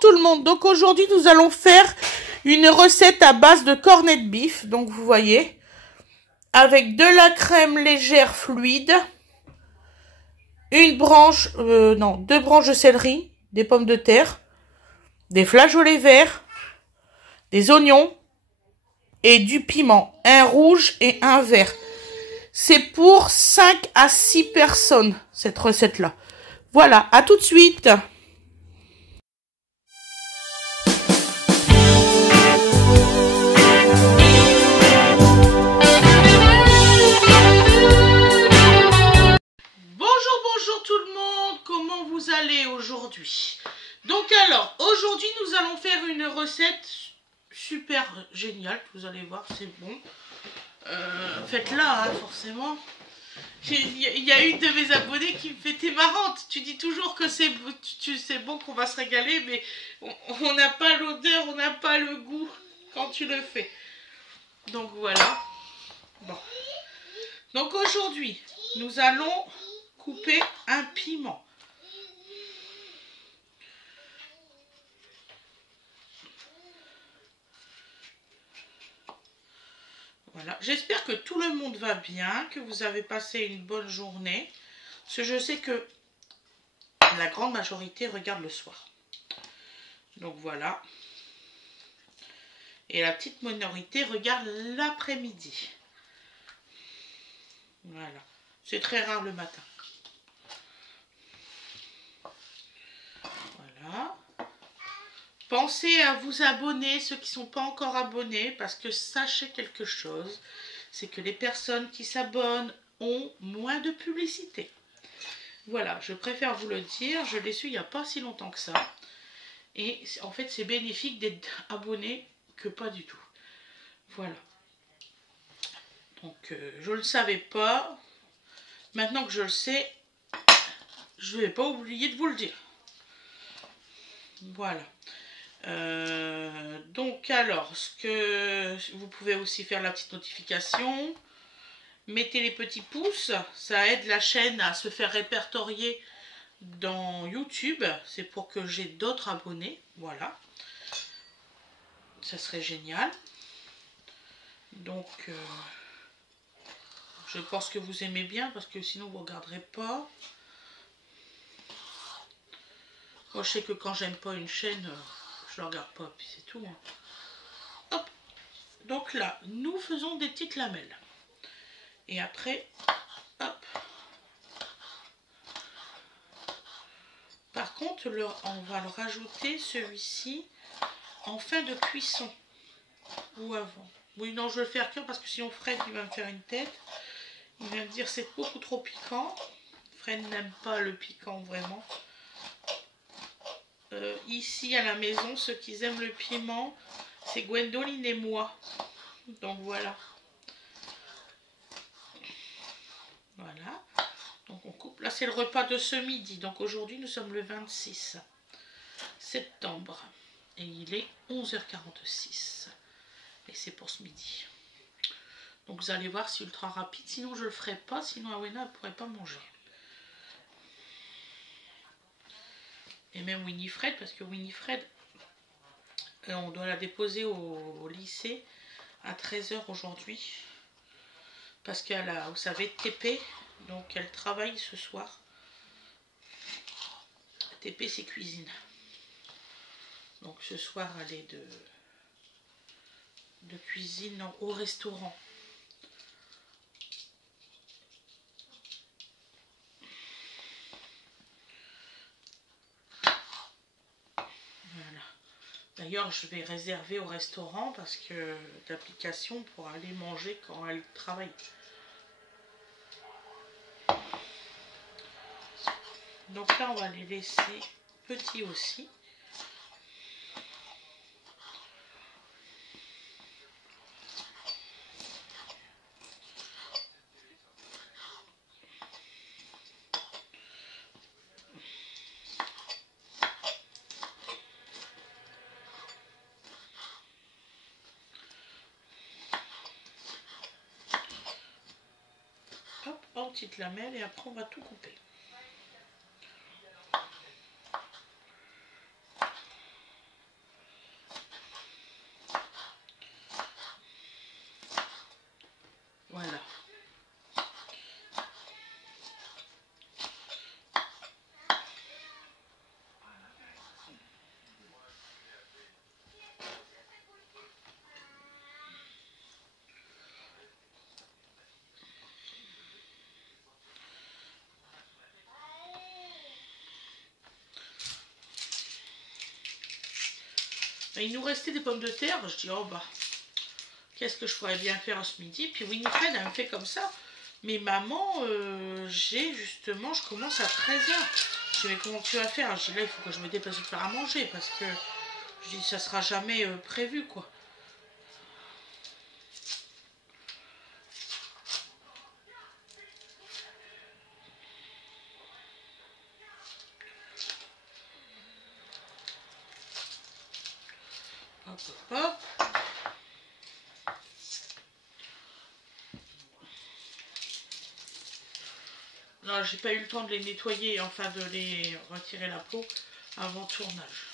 tout le monde, donc aujourd'hui nous allons faire une recette à base de corned beef, donc vous voyez, avec de la crème légère fluide, deux branches de céleri, des pommes de terre, des flageolets verts, des oignons et du piment, un rouge et un vert. C'est pour 5 à 6 personnes, cette recette-là. Voilà, à tout de suite. Bonjour tout le monde, comment vous allez aujourd'hui? Donc alors, aujourd'hui nous allons faire une recette super géniale, vous allez voir, c'est bon. Faites-la, hein, forcément. Il y a une de mes abonnées qui me fait: t'es marrante, tu dis toujours que c'est bon, qu'on va se régaler, mais on n'a pas l'odeur, on n'a pas le goût quand tu le fais. Donc voilà. Bon. Donc aujourd'hui, nous allons couper un piment. Voilà, j'espère que tout le monde va bien, que vous avez passé une bonne journée. Parce que je sais que la grande majorité regarde le soir. Donc voilà. Et la petite minorité regarde l'après-midi. Voilà. C'est très rare le matin. Voilà. Pensez à vous abonner, ceux qui ne sont pas encore abonnés, parce que sachez quelque chose, c'est que les personnes qui s'abonnent ont moins de publicité. Voilà, je préfère vous le dire, je l'ai su il n'y a pas si longtemps que ça. Et en fait, c'est bénéfique d'être abonné que pas du tout. Voilà. Donc, je ne le savais pas. Maintenant que je le sais, je ne vais pas oublier de vous le dire. Voilà. Donc alors, vous pouvez aussi faire la petite notification, mettez les petits pouces, ça aide la chaîne à se faire répertorier dans YouTube, c'est pour que j'ai d'autres abonnés, voilà, ça serait génial. Donc je pense que vous aimez bien, parce que sinon vous ne regarderez pas. Moi je sais que quand j'aime pas une chaîne, je ne regarde pas, puis c'est tout. Hop. Donc là, nous faisons des petites lamelles. Et après, hop. Par contre, on va le rajouter, celui-ci, en fin de cuisson. Ou avant. Oui, non, je vais le faire cuire parce que sinon Fred, il va me faire une tête. Il va me dire c'est beaucoup trop piquant. Fred n'aime pas le piquant, vraiment. Ici, à la maison, ceux qui aiment le piment, c'est Gwendoline et moi. Donc voilà. Voilà. Donc on coupe. Là, c'est le repas de ce midi. Donc aujourd'hui, nous sommes le 26 septembre. Et il est 11h46. Et c'est pour ce midi. Donc vous allez voir, c'est ultra rapide. Sinon, je ne le ferai pas. Sinon, Awena ne pourrait pas manger. Et même Winifred, parce que Winifred, on doit la déposer au lycée à 13h aujourd'hui. Parce qu'elle a, vous savez, TP. Donc elle travaille ce soir. TP, c'est cuisine. Donc ce soir, elle est de cuisine au restaurant. Voilà. D'ailleurs, je vais réserver au restaurant parce que d'application pour aller manger quand elle travaille. Donc là, on va les laisser petits aussi. Hop, en petites lamelles et après on va tout couper. Il nous restait des pommes de terre. Je dis, oh bah, qu'est-ce que je pourrais bien faire ce midi? Puis Winifred, elle me fait comme ça. Mais maman, je commence à 13 h. Je dis, mais comment tu vas faire? Je dis, là, il faut que je me déplace pour faire à manger. Parce que, je dis, ça sera jamais prévu, quoi. Hop, hop, hop. Non, j'ai pas eu le temps de les nettoyer, enfin de les retirer la peau avant tournage.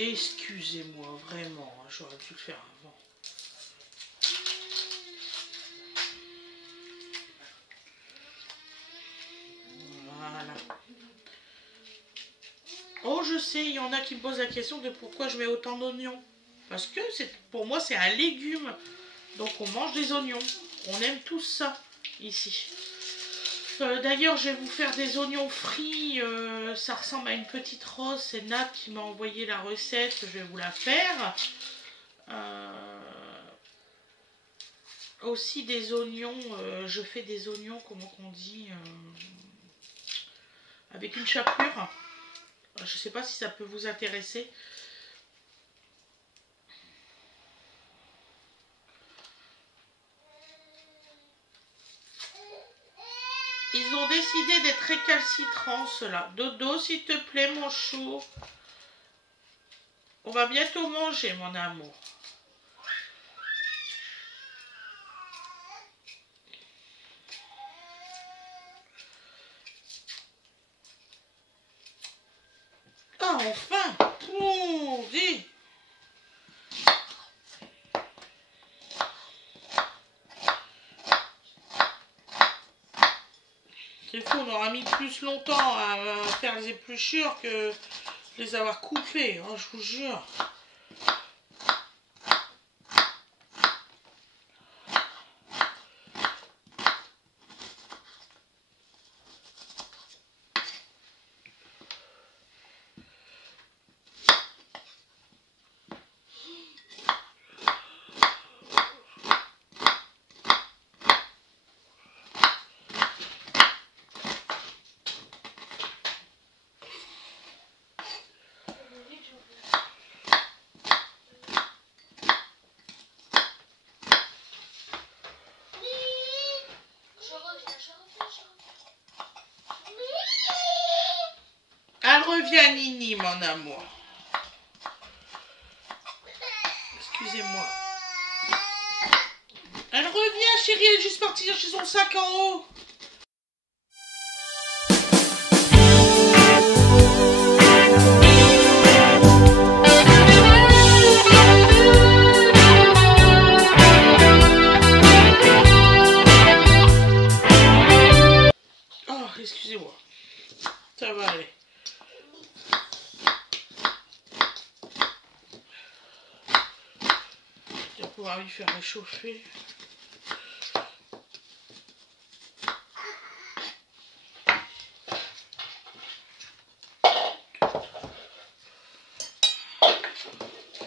Excusez-moi, vraiment, j'aurais dû le faire avant. Voilà. Oh, je sais, il y en a qui me posent la question de pourquoi je mets autant d'oignons. Parce que pour moi, c'est un légume. Donc, on mange des oignons. On aime tous ça, ici. D'ailleurs, je vais vous faire des oignons frits. Ça ressemble à une petite rose. C'est Nat qui m'a envoyé la recette. Je vais vous la faire. Aussi des oignons. Je fais des oignons, comment on dit, avec une chapelure. Je ne sais pas si ça peut vous intéresser. Ils ont décidé d'être récalcitrants, ceux-là. Dodo, s'il te plaît, mon chou. On va bientôt manger, mon amour. Ah, enfin! Oh, dis! C'est fou, on aura mis plus longtemps à faire les épluchures que les avoir coupées, hein, je vous jure. Elle revient, Nini, mon amour. Excusez-moi. Elle revient, chérie, elle est juste partie chercher son sac en haut. Oh, excusez-moi. Ça va aller. Je vais pouvoir lui faire réchauffer.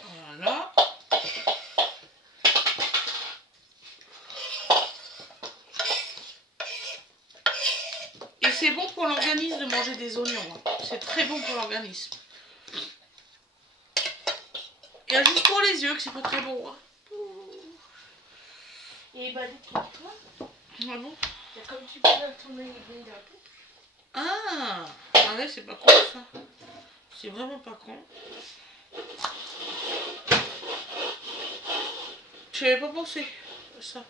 Voilà. Et c'est bon pour l'organisme de manger des oignons. C'est très bon pour l'organisme. Il y a juste pour les yeux que c'est pas très bon. Hein. Et bah dis-toi, Ah bon? comme tu peux tourner les billes d'un peu. Ah ouais, c'est pas cool ça. C'est vraiment pas con. Je n'avais pas pensé à ça.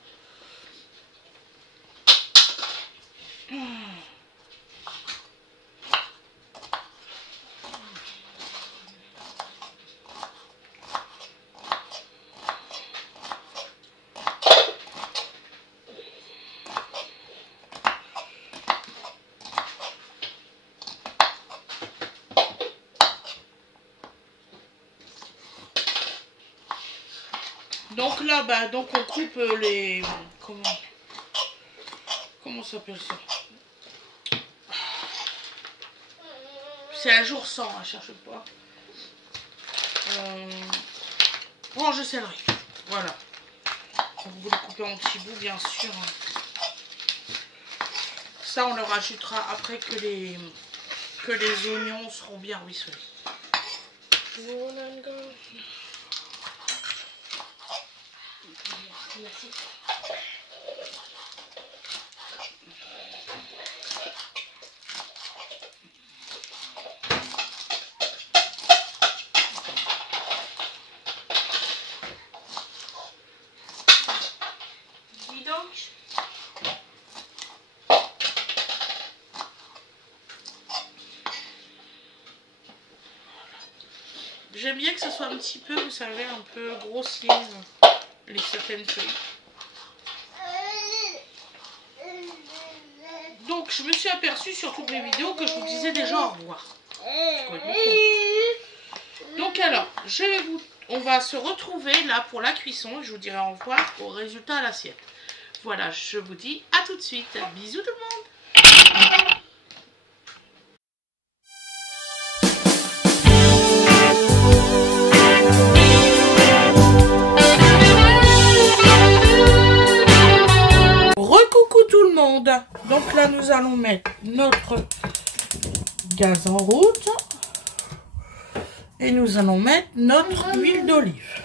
Donc là, bah, donc on coupe les... Comment ça s'appelle ça? C'est un jour sans, hein, cherche pas. Branche de céleri. Voilà. Donc vous le coupez en petits bouts, bien sûr. Ça, on le rajoutera après que les oignons seront bien ruisselés. Merci. Dis donc. J'aime bien que ça soit un petit peu, vous savez, un peu grossier, les certaines feuilles. Donc, je me suis aperçue sur toutes mes vidéos que je vous disais déjà au revoir. Donc alors, on va se retrouver là pour la cuisson. Je vous dirai au revoir au résultat à l'assiette. Voilà, je vous dis à tout de suite. Bisous tout le monde. Recoucou tout le monde. Donc là, nous allons mettre notre gaz en route. Et nous allons mettre notre huile d'olive.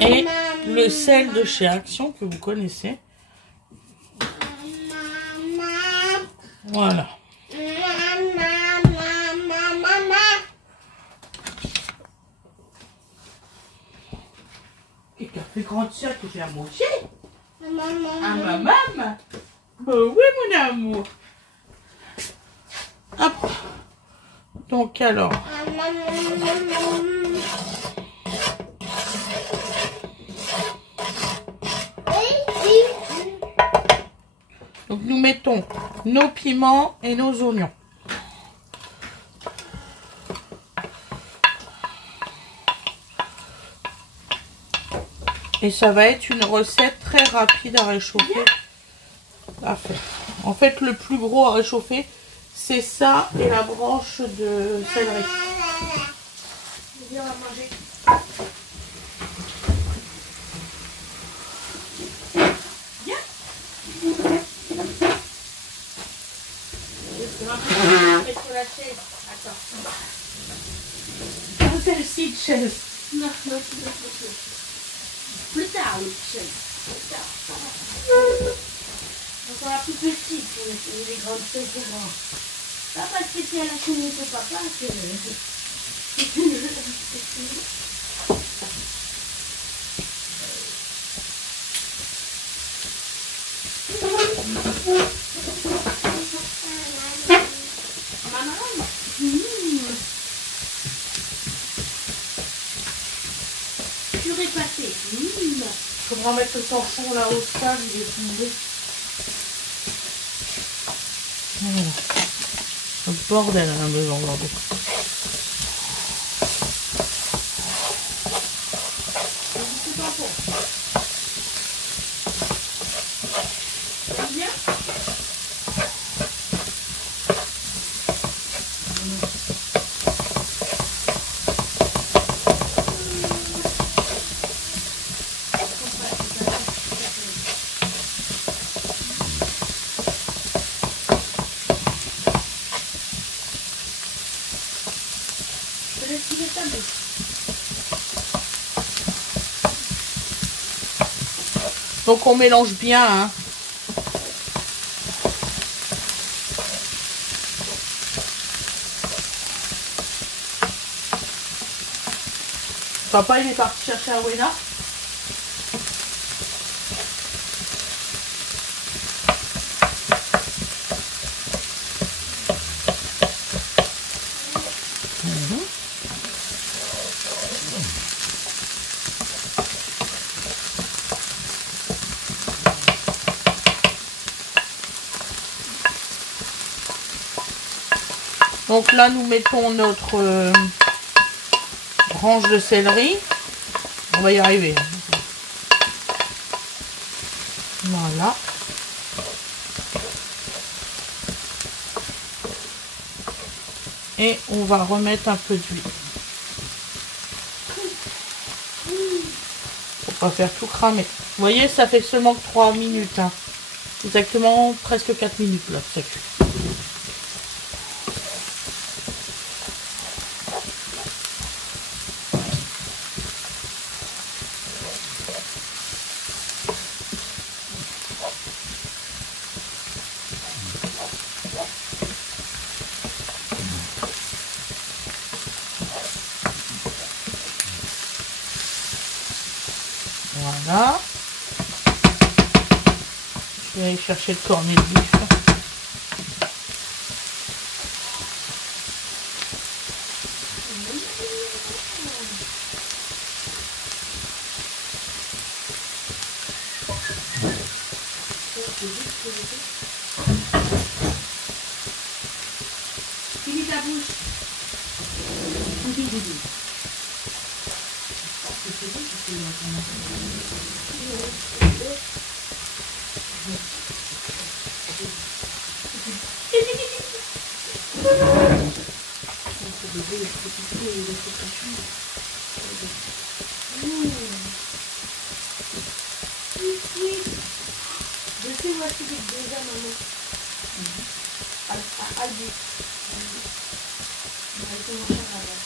Et le sel de chez Action que vous connaissez. Voilà. Et qui a fait grandir, qui fait à manger. Ah, ma maman. Bah oui, mon amour. Hop. Donc, alors. Donc, nous mettons nos piments et nos oignons. Et ça va être une recette très rapide à réchauffer. À faire. En fait, le plus gros à réchauffer, c'est ça et la branche de céleri. Viens, on va manger. Viens. Je vais mettre la chaise. Attends. Ah, celle-ci de chaise. Non, non, plus tard, oui, chaise. Plus tard. On sera plus petit pour les grandes chaises pour grands. Pas parce que c'est à la chemise de papa que... Purée pâtée. Il faudra mettre le torchon là au sable, il est tombé. Voilà. Le bordel à la maison aujourd'hui. Donc on mélange bien, hein. Papa il est parti chercher à Wena. Donc là, nous mettons notre branche de céleri. On va y arriver. Voilà. Et on va remettre un peu d'huile. Pour pas faire tout cramer. Vous voyez, ça fait seulement que 3 minutes. Hein. Exactement, presque 4 minutes là, ça cuit. Voilà. Je vais aller chercher le cornet de bif. Finis ta bouche. Je sais où est-ce qu'il est déjà, maman. À Albi. On va aller mon cher là-bas.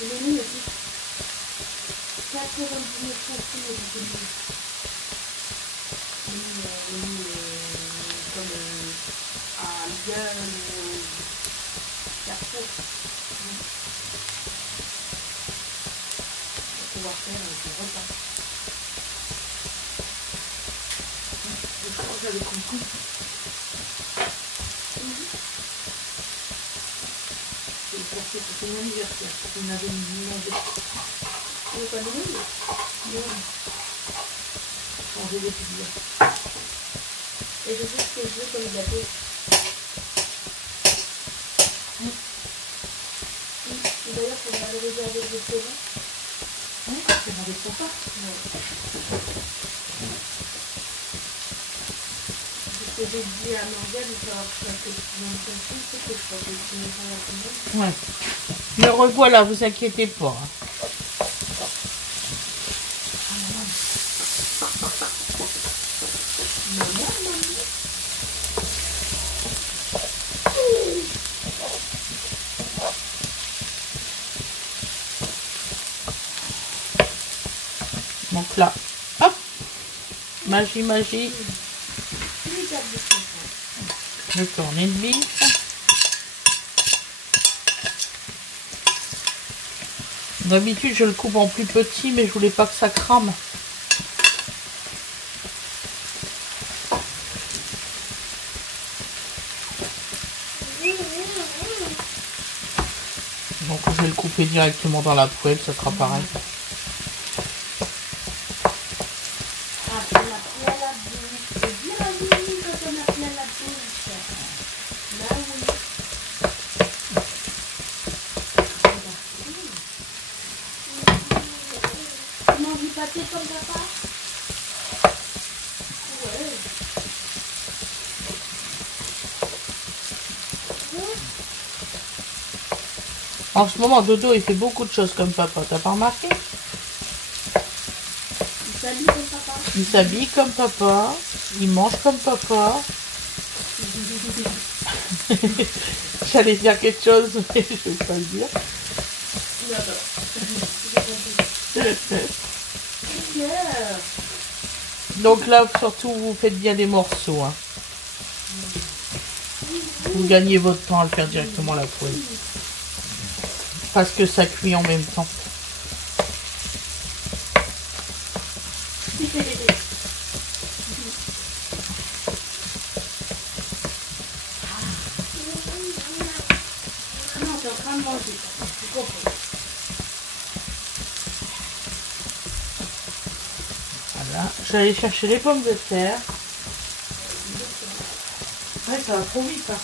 Et le mien aussi. 99 centimes de mien. Comme à Lidl ou Carrefour. Pour pouvoir faire son repas. Je crois que j'avais compris. C'est pour son anniversaire, parce qu'on avait demandé. Tu veux pas demander? Non. Changer des figures. Et je sais ce que je veux comme gâteau. Et d'ailleurs, il faudra le réserver avec le restaurant. C'est avec papa. Ce que j'ai dit à Morgane, il faudra que tu m'en fasses, c'est que je pense que tu me feras la commande. Ouais. Le revoilà, vous inquiétez pas. Donc là, hop, magie, magie. Le cornet de bif. D'habitude, je le coupe en plus petit, mais je voulais pas que ça crame. Donc, je vais le couper directement dans la poêle, ça sera pareil. Comme papa. Ouais. En ce moment, Dodo, il fait beaucoup de choses comme papa. T'as pas remarqué? Il s'habille comme papa. Il s'habille comme papa. Il mange comme papa. J'allais dire quelque chose, mais je vais pas le dire. cuillère. Donc là, surtout, vous faites bien des morceaux. Hein. Vous gagnez votre temps à le faire directement à la poêle. Parce que ça cuit en même temps. Non, t'es en train de manger. Tu comprends. Voilà. Je vais aller chercher les pommes de terre. Ouais, ça va trop vite. Hein.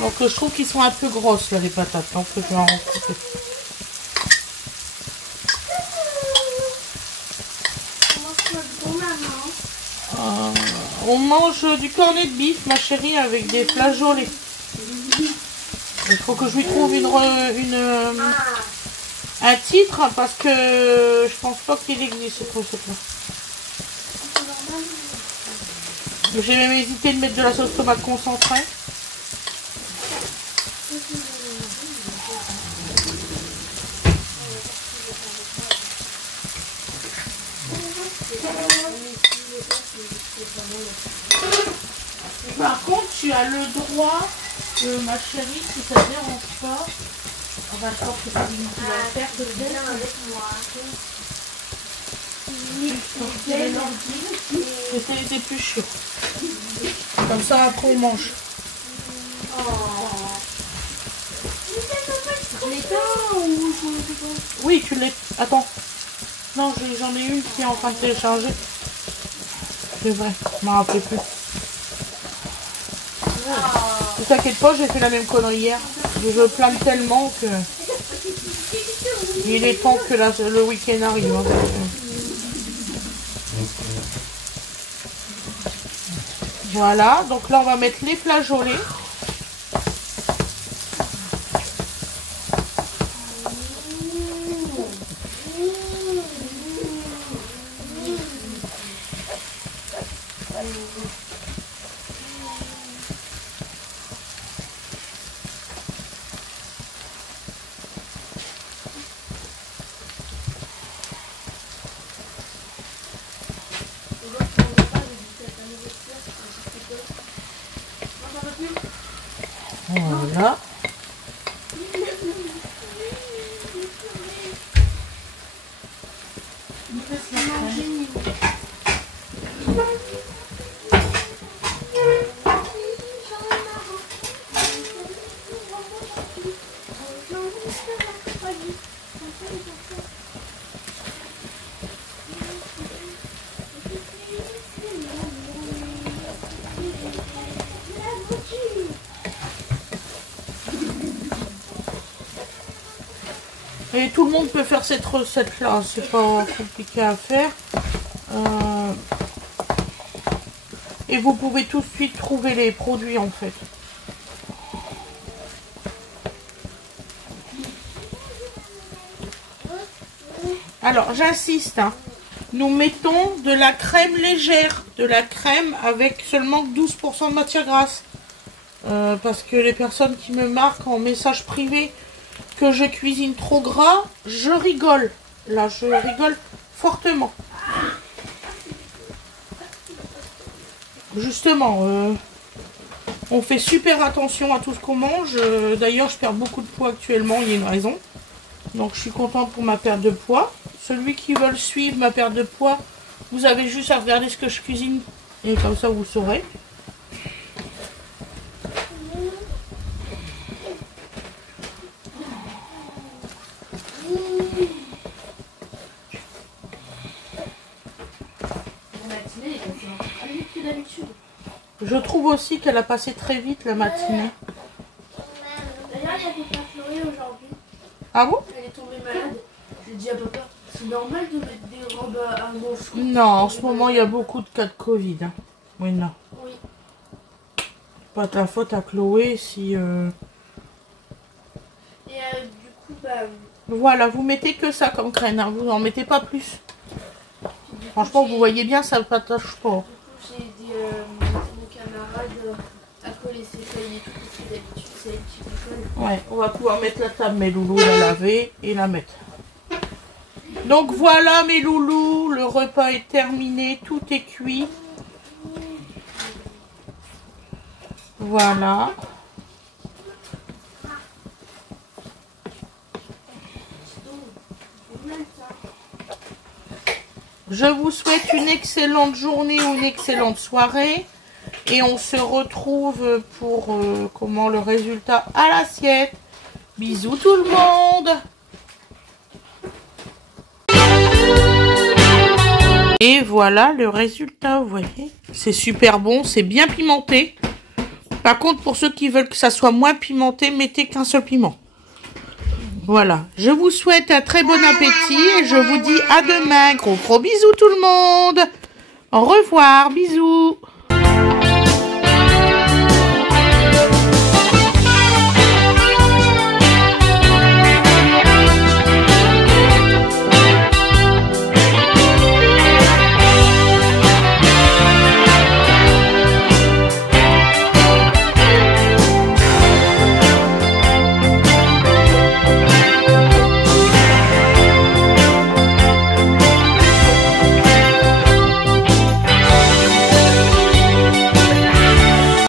Donc je trouve qu'ils sont un peu grosses là les patates, donc je vais en recouper. On mange du cornet de bif, ma chérie, avec des flageolets. Il faut que je lui trouve un titre parce que je pense pas qu'il existe cette recette-là. J'ai même hésité de mettre de la sauce tomate concentrée. Par contre, tu as le droit, ma chérie, si ça ne dérange pas, on va faire que tu vas faire de viens avec moi. C'était les épluchures. Comme ça, après, on mange. Oui, tu l'es. Attends. Non, j'en ai une qui est en train de télécharger. C'est vrai, je m'en rappelais plus. Ne t'inquiète pas, j'ai fait la même connerie hier. Je plane tellement que... Il est temps que le week-end arrive. Hein. Voilà, donc là on va mettre les flageolets. Voilà. Et tout le monde peut faire cette recette là, c'est pas compliqué à faire. Et vous pouvez tout de suite trouver les produits en fait. Alors j'insiste, hein, nous mettons de la crème légère, de la crème avec seulement 12% de matière grasse. Parce que les personnes qui me marquent en message privé que je cuisine trop gras, je rigole. Là, je rigole fortement. Justement, on fait super attention à tout ce qu'on mange. D'ailleurs, je perds beaucoup de poids actuellement, il y a une raison. Donc, je suis contente pour ma perte de poids. Celui qui veut suivre ma perte de poids, vous avez juste à regarder ce que je cuisine. Et comme ça, vous saurez. Je trouve aussi qu'elle a passé très vite la matinée. D'ailleurs, il y avait pas Chloé aujourd'hui. Ah bon? Elle est tombée malade. J'ai dit à papa, c'est normal de mettre des robes à manches. Non, en ce moment, il y a beaucoup de cas de Covid. Hein. Oui, non. Oui. Pas ta faute à Chloé si... Et du coup, bah... Voilà, vous mettez que ça comme crème, hein. Vous n'en mettez pas plus. Franchement, vous voyez bien, ça ne patache pas. Du coup, j'ai dit mon camarade à Ouais, on va pouvoir mettre la table, mes loulous, la laver et la mettre. Donc voilà, mes loulous, le repas est terminé, tout est cuit. Voilà. Je vous souhaite une excellente journée ou une excellente soirée. Et on se retrouve pour le résultat à l'assiette. Bisous tout le monde. Et voilà le résultat, vous voyez. C'est super bon, c'est bien pimenté. Par contre, pour ceux qui veulent que ça soit moins pimenté, mettez qu'un seul piment. Voilà, je vous souhaite un très bon appétit et je vous dis à demain. Gros bisous tout le monde. Au revoir, bisous.